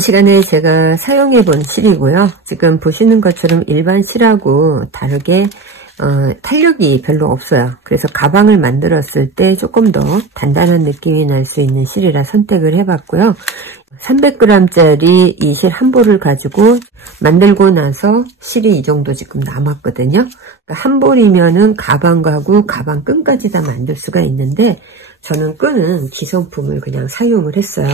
시간에 제가 사용해 본 실이고요. 지금 보시는 것처럼 일반 실하고 다르게 탄력이 별로 없어요. 그래서 가방을 만들었을 때 조금 더 단단한 느낌이 날 수 있는 실이라 선택을 해봤고요. 300g짜리 이 실 한 볼을 가지고 만들고 나서 실이 이 정도 지금 남았거든요. 그러니까 한 볼이면은 가방하고 가방 끈까지 다 만들 수가 있는데 저는 끈은 기성품을 그냥 사용을 했어요.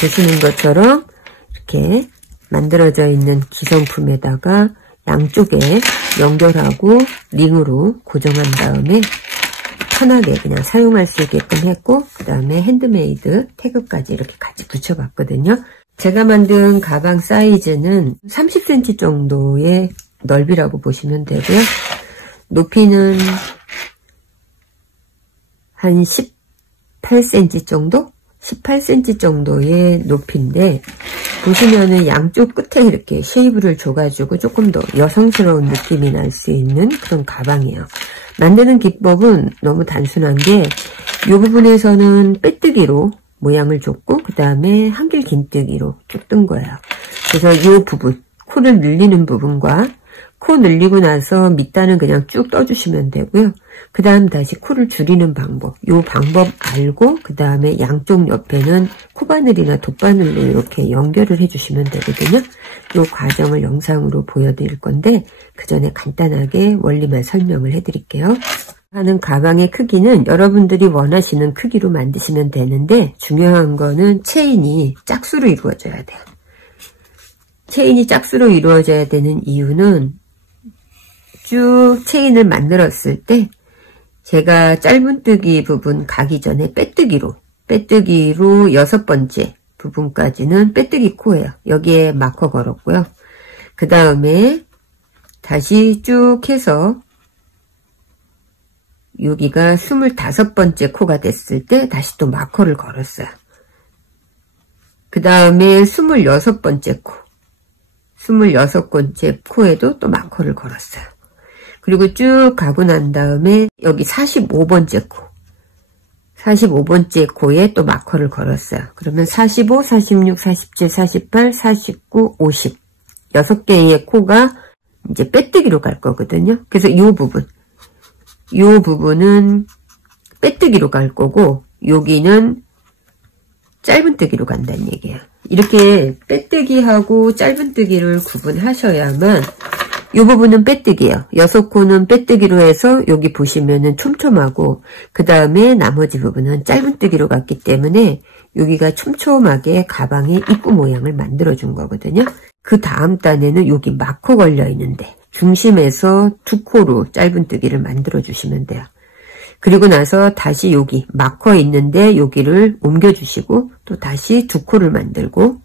보시는 것처럼 이렇게 만들어져 있는 기성품에다가 양쪽에 연결하고 링으로 고정한 다음에 편하게 그냥 사용할 수 있게끔 했고, 그 다음에 핸드메이드 태그까지 이렇게 같이 붙여봤거든요. 제가 만든 가방 사이즈는 30cm 정도의 넓이라고 보시면 되고요. 높이는 한 18cm 정도? 18cm 정도의 높이인데, 보시면은 양쪽 끝에 이렇게 쉐이브를 줘가지고 조금 더 여성스러운 느낌이 날 수 있는 그런 가방이에요. 만드는 기법은 너무 단순한 게, 이 부분에서는 빼뜨기로 모양을 줬고, 그 다음에 한길 긴뜨기로 쭉 뜬 거예요. 그래서 이 부분, 코를 늘리는 부분과 코 늘리고 나서 밑단은 그냥 쭉 떠주시면 되고요. 그 다음 다시 코를 줄이는 방법, 이 방법 알고 그 다음에 양쪽 옆에는 코바늘이나 돗바늘로 이렇게 연결을 해주시면 되거든요. 이 과정을 영상으로 보여드릴 건데 그 전에 간단하게 원리만 설명을 해드릴게요. 하는 가방의 크기는 여러분들이 원하시는 크기로 만드시면 되는데 중요한 거는 체인이 짝수로 이루어져야 돼요. 체인이 짝수로 이루어져야 되는 이유는 쭉 체인을 만들었을 때 제가 짧은뜨기 부분 가기 전에 빼뜨기로 6번째 부분까지는 빼뜨기 코예요. 여기에 마커 걸었고요. 그 다음에 다시 쭉 해서 여기가 25번째 코가 됐을 때 다시 또 마커를 걸었어요. 그 다음에 26번째 코, 26번째 코에도 또 마커를 걸었어요. 그리고 쭉 가고 난 다음에 여기 45번째 코, 45번째 코에 또 마커를 걸었어요. 그러면 45, 46, 47, 48, 49, 50 6개의 코가 이제 빼뜨기로 갈 거거든요. 그래서 이 부분은 빼뜨기로 갈 거고 여기는 짧은뜨기로 간다는 얘기예요. 이렇게 빼뜨기하고 짧은뜨기를 구분하셔야만 이 부분은 빼뜨기예요. 6코는 빼뜨기로 해서 여기 보시면은 촘촘하고 그 다음에 나머지 부분은 짧은뜨기로 갔기 때문에 여기가 촘촘하게 가방의 입구 모양을 만들어준 거거든요. 그 다음 단에는 여기 마커 걸려 있는데 중심에서 2코로 짧은뜨기를 만들어 주시면 돼요. 그리고 나서 다시 여기 마커 있는데 여기를 옮겨 주시고 또 다시 2코를 만들고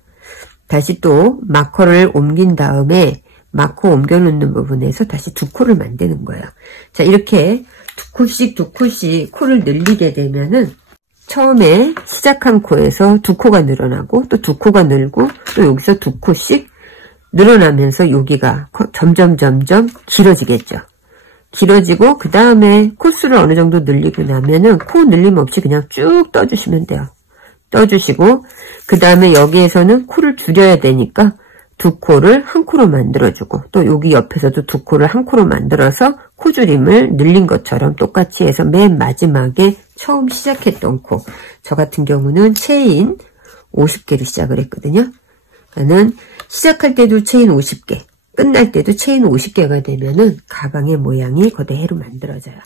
다시 또 마커를 옮긴 다음에 마커 옮겨 놓는 부분에서 다시 2코를 만드는 거예요. 자, 이렇게 2코씩 코를 늘리게 되면은 처음에 시작한 코에서 2코가 늘어나고 또 2코가 늘고 또 여기서 2코씩 늘어나면서 여기가 점점 길어지겠죠. 길어지고 그 다음에 코수를 어느 정도 늘리고 나면은 코 늘림 없이 그냥 쭉 떠주시면 돼요. 떠주시고 그 다음에 여기에서는 코를 줄여야 되니까 2코를 1코로 만들어주고 또 여기 옆에서도 2코를 1코로 만들어서 코줄임을 늘린 것처럼 똑같이 해서 맨 마지막에 처음 시작했던 코, 저 같은 경우는 체인 50개로 시작을 했거든요. 저는 시작할 때도 체인 50개, 끝날 때도 체인 50개가 되면은 가방의 모양이 그대로 만들어져요.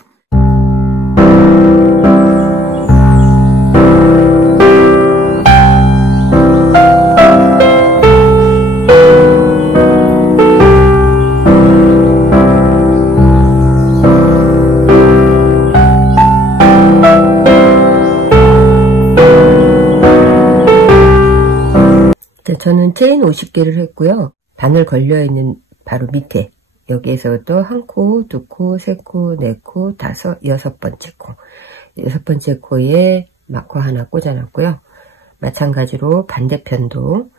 저는 체인 50개를 했고요. 바늘 걸려있는 바로 밑에 여기에서도 1코, 2코, 3코, 4코, 5, 6번째 코 6번째 코에 마커 하나 꽂아놨고요. 마찬가지로 반대편도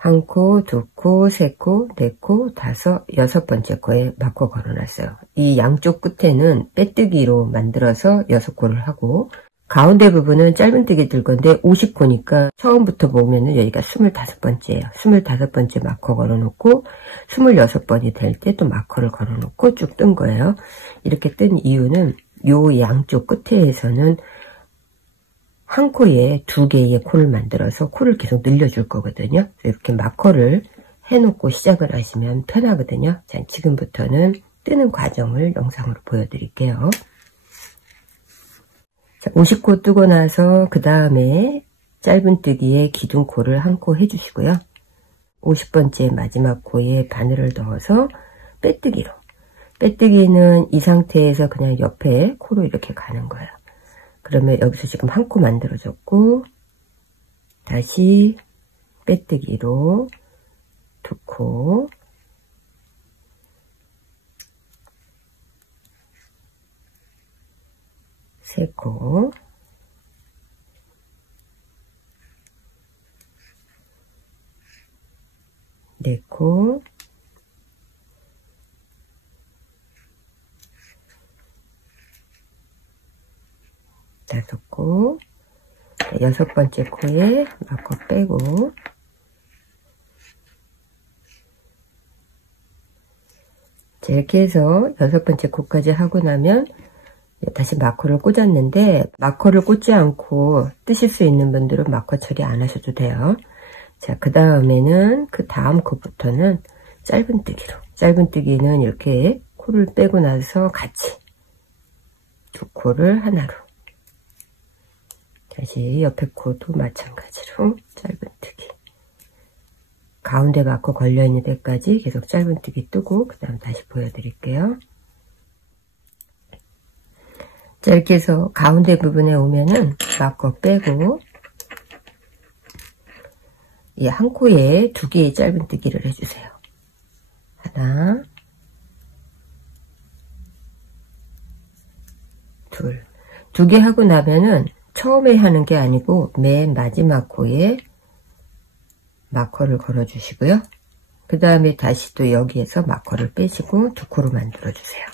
1코, 2코, 3코, 4코, 5, 6번째 코에 마커 걸어놨어요. 이 양쪽 끝에는 빼뜨기로 만들어서 6코를 하고 가운데 부분은 짧은뜨기 들 건데 50코니까 처음부터 보면은 여기가 25번째예요. 25번째 마커 걸어놓고 26번이 될 때 또 마커를 걸어놓고 쭉 뜬 거예요. 이렇게 뜬 이유는 요 양쪽 끝에서는 한 코에 2개의 코를 만들어서 코를 계속 늘려줄 거거든요. 이렇게 마커를 해놓고 시작을 하시면 편하거든요. 자, 지금부터는 뜨는 과정을 영상으로 보여드릴게요. 자, 50코 뜨고 나서 그 다음에 짧은뜨기에 기둥코를 한 코 해주시고요. 50번째 마지막 코에 바늘을 넣어서 빼뜨기로. 빼뜨기는 이 상태에서 그냥 옆에 코로 이렇게 가는 거예요. 그러면 여기서 지금 한 코 만들어졌고, 다시 빼뜨기로 2코, 세 코, 네 코, 다섯 코, 6번째 코에 마커 빼고, 자, 이렇게 해서 6번째 코까지 하고 나면 다시 마커를 꽂았는데, 마커를 꽂지 않고 뜨실 수 있는 분들은 마커 처리 안 하셔도 돼요. 자, 그 다음에는 그 다음 코부터는 짧은뜨기로. 짧은뜨기는 이렇게 코를 빼고 나서 같이 2코를 하나로, 다시 옆에 코도 마찬가지로 짧은뜨기. 가운데 마커 걸려있는 데까지 계속 짧은뜨기 뜨고 그 다음 다시 보여드릴게요. 자, 이렇게 해서 가운데 부분에 오면은 마커 빼고 이 한 코에 2개의 짧은뜨기를 해주세요. 하나, 둘. 2개 하고 나면은 처음에 하는 게 아니고 맨 마지막 코에 마커를 걸어 주시고요. 그 다음에 다시 또 여기에서 마커를 빼시고 2코로 만들어 주세요.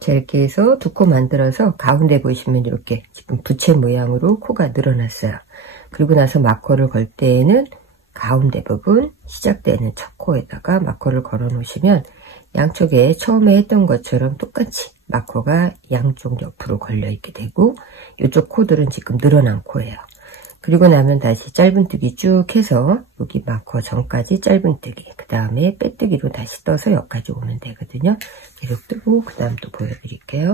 자, 이렇게 해서 2코 만들어서 가운데 보시면 이렇게 지금 부채 모양으로 코가 늘어났어요. 그리고 나서 마커를 걸 때에는 가운데 부분 시작되는 첫 코에다가 마커를 걸어 놓으시면 양쪽에 처음에 했던 것처럼 똑같이 마커가 양쪽 옆으로 걸려 있게 되고, 이쪽 코들은 지금 늘어난 코예요. 그리고 나면 다시 짧은뜨기 쭉 해서 여기 마커 전까지 짧은뜨기, 그 다음에 빼뜨기로 다시 떠서 여기까지 오면 되거든요. 계속 뜨고 그 다음 또 보여드릴게요.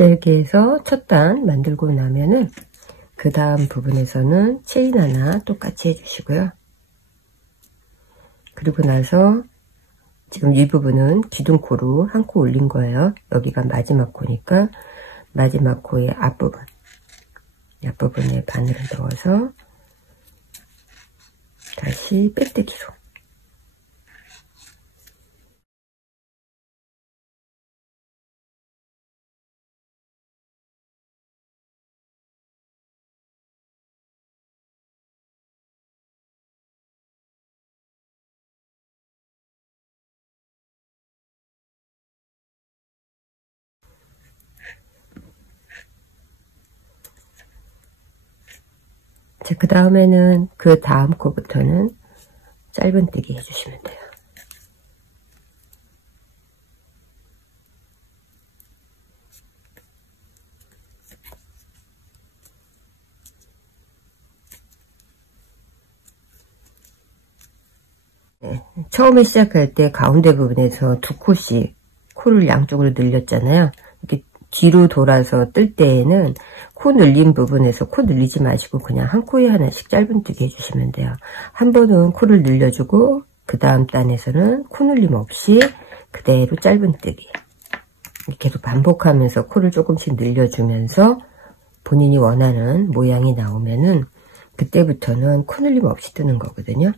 이렇게 해서 첫 단 만들고 나면은 그 다음 부분에서는 체인 하나 똑같이 해주시고요. 그리고 나서 지금 이 부분은 기둥코로 한 코 올린 거예요. 여기가 마지막 코니까 마지막 코의 앞부분에 바늘을 넣어서 다시 빼뜨기로. 자, 그 다음에는 그 다음 코부터는 짧은뜨기 해주시면 돼요. 네, 처음에 시작할 때 가운데 부분에서 2코씩 코를 양쪽으로 늘렸잖아요. 이렇게 뒤로 돌아서 뜰 때에는 코 늘린 부분에서 코 늘리지 마시고 그냥 한 코에 하나씩 짧은뜨기 해주시면 돼요. 한 번은 코를 늘려주고 그 다음 단에서는 코 늘림 없이 그대로 짧은뜨기. 계속 반복하면서 코를 조금씩 늘려주면서 본인이 원하는 모양이 나오면은 그때부터는 코늘림 없이 뜨는 거거든요.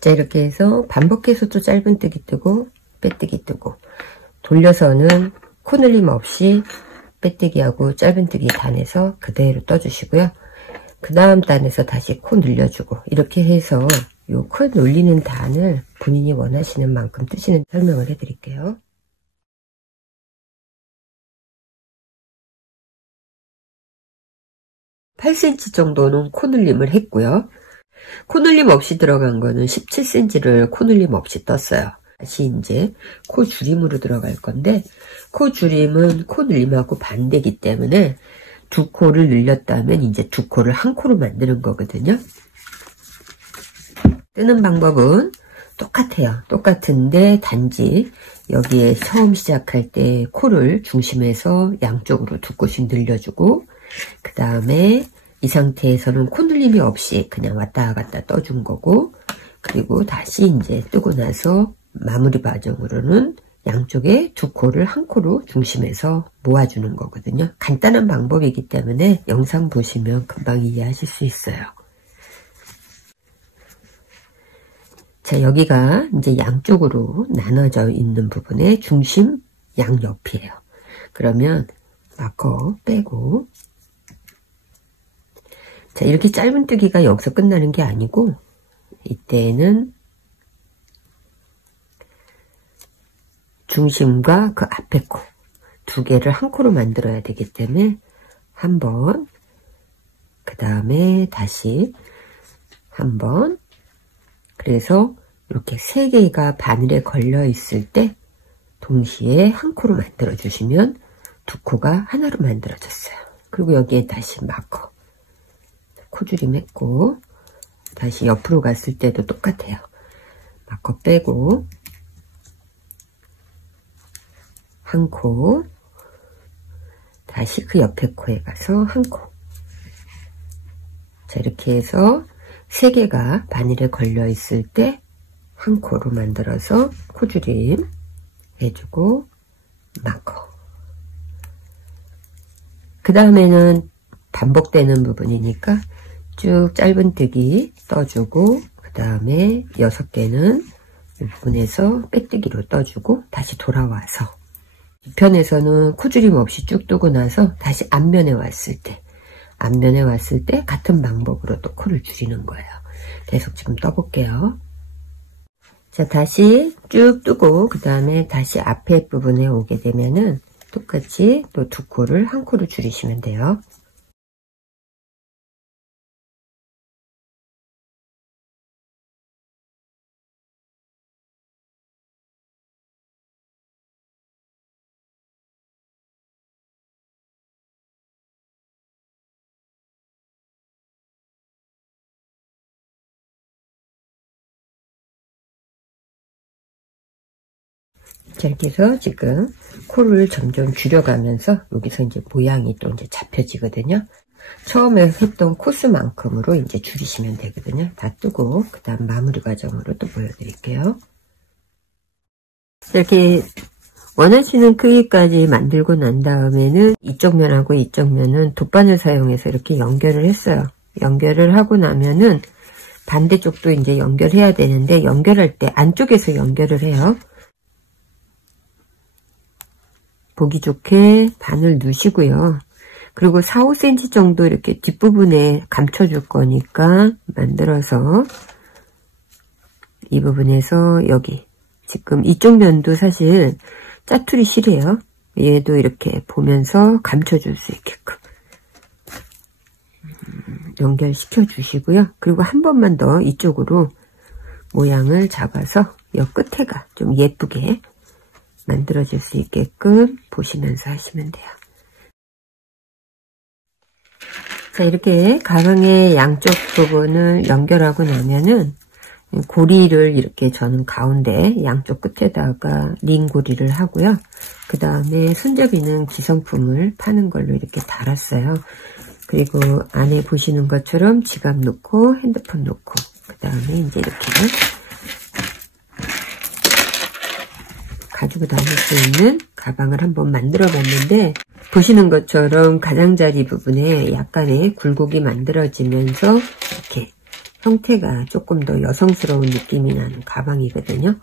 자, 이렇게 해서 반복해서 또 짧은뜨기 뜨고 빼뜨기 뜨고 돌려서는 코늘림 없이 빼뜨기하고 짧은뜨기 단에서 그대로 떠주시고요. 그 다음 단에서 다시 코 늘려주고 이렇게 해서 요 코 놀리는 단을 본인이 원하시는 만큼 뜨시는 설명을 해드릴게요. (8cm) 정도는 코늘림을 했고요. 코늘림 없이 들어간 거는 17cm를 코늘림 없이 떴어요. 다시 이제 코 줄임으로 들어갈 건데, 코 줄임은 코 늘림하고 반대기 때문에 두 코를 늘렸다면 이제 두 코를 한 코로 만드는 거거든요. 뜨는 방법은 똑같아요. 똑같은데 단지 여기에 처음 시작할 때 코를 중심에서 양쪽으로 두 코씩 늘려주고, 그 다음에 이 상태에서는 코늘림이 없이 그냥 왔다 갔다 떠준 거고, 그리고 다시 이제 뜨고 나서 마무리 과정으로는 양쪽에 두 코를 한 코로 중심에서 모아주는 거거든요. 간단한 방법이기 때문에 영상 보시면 금방 이해하실 수 있어요. 자, 여기가 이제 양쪽으로 나눠져 있는 부분의 중심 양옆이에요. 그러면 마커 빼고, 자, 이렇게 짧은뜨기가 여기서 끝나는 게 아니고 이때는 중심과 그 앞에 코 두 개를 한 코로 만들어야 되기 때문에 한 번, 그 다음에 다시 한 번, 그래서 이렇게 세 개가 바늘에 걸려 있을 때 동시에 한 코로 만들어 주시면 두 코가 하나로 만들어졌어요. 그리고 여기에 다시 마커 코줄임 했고, 다시 옆으로 갔을 때도 똑같아요. 마커 빼고 한 코, 다시 그 옆에 코에 가서 한 코. 자, 이렇게 해서 세 개가 바늘에 걸려 있을 때 한 코로 만들어서 코줄임 해주고 마커. 그 다음에는 반복되는 부분이니까 쭉 짧은뜨기 떠주고, 그 다음에 6개는 이 부분에서 빼뜨기로 떠주고 다시 돌아와서 뒤편에서는 코줄임 없이 쭉 뜨고 나서 다시 앞면에 왔을 때 같은 방법으로 또 코를 줄이는 거예요. 계속 지금 떠볼게요. 자, 다시 쭉 뜨고 그 다음에 다시 앞에 부분에 오게 되면은 똑같이 또 두 코를 한 코로 줄이시면 돼요. 자, 이렇게 해서 지금 코를 점점 줄여가면서 여기서 이제 모양이 또 이제 잡혀지거든요. 처음에 했던 코스만큼으로 이제 줄이시면 되거든요. 다 뜨고 그 다음 마무리 과정으로 또 보여드릴게요. 이렇게 원하시는 크기까지 만들고 난 다음에는 이쪽 면하고 이쪽 면은 돗바늘 사용해서 이렇게 연결을 했어요. 연결을 하고 나면은 반대쪽도 이제 연결해야 되는데 연결할 때 안쪽에서 연결을 해요. 보기 좋게 바늘 누시고요. 그리고 4, 5cm 정도 이렇게 뒷부분에 감춰줄 거니까 만들어서 이 부분에서 여기 지금 이쪽 면도 사실 짜투리 실이에요. 얘도 이렇게 보면서 감춰줄 수 있게끔 연결시켜 주시고요. 그리고 한 번만 더 이쪽으로 모양을 잡아서 이 끝에가 좀 예쁘게 만들어질 수 있게끔 보시면서 하시면 돼요. 자, 이렇게 가방의 양쪽 부분을 연결하고 나면은 고리를 이렇게 저는 가운데 양쪽 끝에다가 링 고리를 하고요. 그 다음에 손잡이는 기성품을 파는 걸로 이렇게 달았어요. 그리고 안에 보시는 것처럼 지갑 놓고 핸드폰 놓고 그 다음에 이제 이렇게 가지고 다닐 수 있는 가방을 한번 만들어 봤는데 보시는 것처럼 가장자리 부분에 약간의 굴곡이 만들어지면서 이렇게 형태가 조금 더 여성스러운 느낌이 나는 가방이거든요.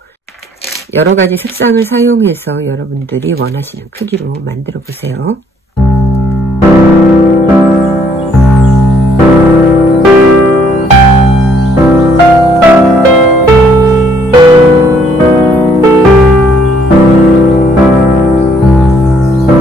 여러 가지 색상을 사용해서 여러분들이 원하시는 크기로 만들어 보세요.